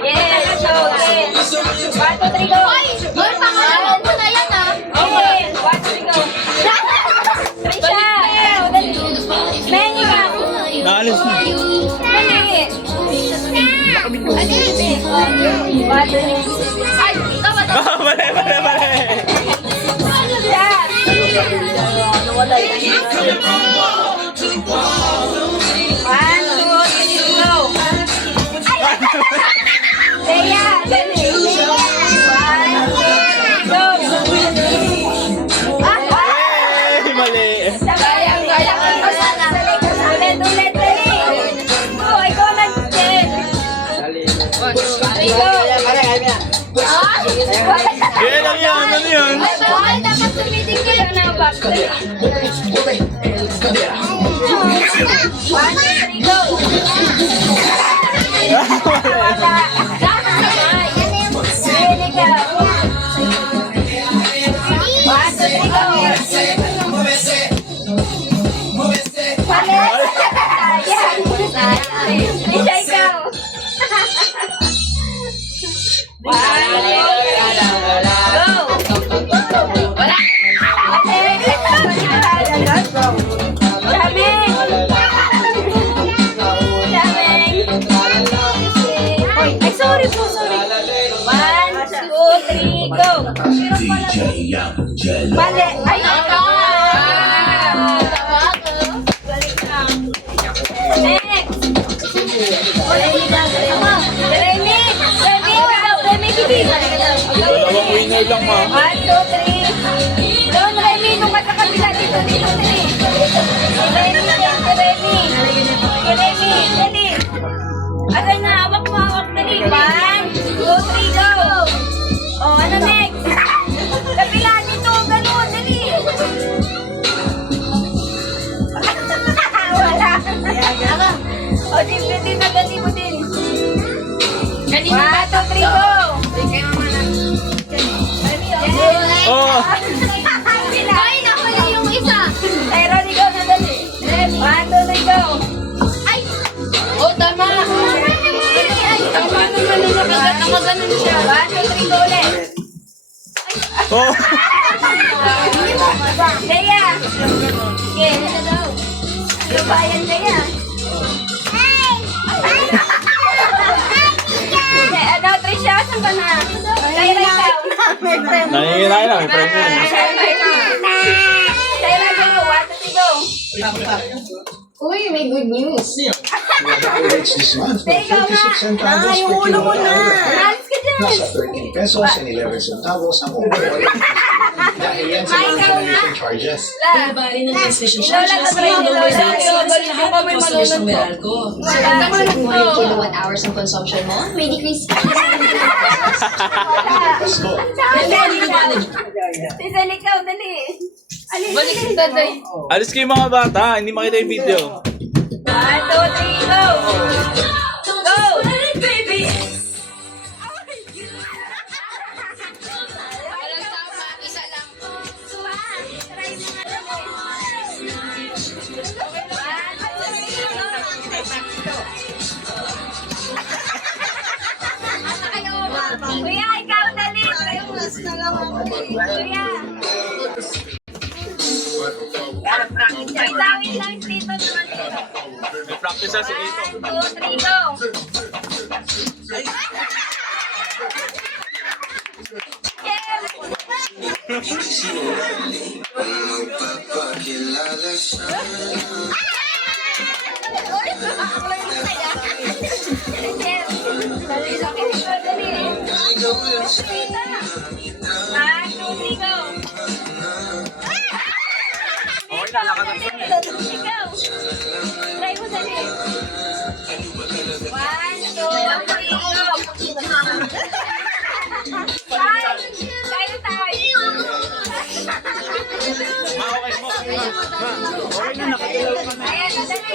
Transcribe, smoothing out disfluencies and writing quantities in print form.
Yes, so, yes. 1, 2, 3, go. Boy, pangalan mo na yan ah. Yes, 1, 2, 3, go. Trisha. Benny ka. Naalis na. Benny. Ay, ikaw ba? Mali. Kaya lang yan, ano yun? Ay, bawal dapat tumitig kayo na back. 1, 2, 3, go! DJ Young Jello. Mali! Ay! Next! Dalawang winner lang, ma. 1, 2, 3. Doon, Remy, nung ka sa kabila dito, dito, dali. Remy, dali. Agay na, hawak mo, dali. 1, 2, 3, go! O, ano next? Kabila dito, ganun, dali. Wala. O, din na, dali mo din. 1, 2, 3, go! Oh! Ay, nakuli yung isa. Ay, Ronnie, go na dali. 1, 2, 3, go! Ay! Oh, tama. Ay, tama naman na nakaganon siya. 1, 2, 3, go ulit. Oh! Dea! Okay, ano na daw? Ano ba yan, Dea? Okay, ano, Trisha, saan ka na? Kaya ikaw. Nanginginay lang, may friend yun. Kaya go, 1, 2, 3, go. Uy, may good news. Rates this month by Ikaw 56 na. centavos per kilowatt hour. Alis ka dyan. Nasa 13 pesos and 11 centavos ang overall. Dahil yan sa mga generating charges. Bari ng transmission Lola, charges. tatry ni Lola. Galit yung kami customers ng Meralco. Kung more than kilowatt hours ang consumption mo, may decrease. Pasko. Tizal, ikaw, dali. Alis ka dyan. Daday. Alis kayo mga bata, hindi makita yung video. 1, 2, 3, go. Go. Walang tama, isa lang. Kuya, ikaw dali. Kuya. Wait lang, dito naman dito. May practice sa ito. 1, 2, 3, go. Try mo dali. 1, 2, 3, go. Tayo tayo. Ma, okay mo. Ma, okay na, nakatilaw ka na. Ayan, dali.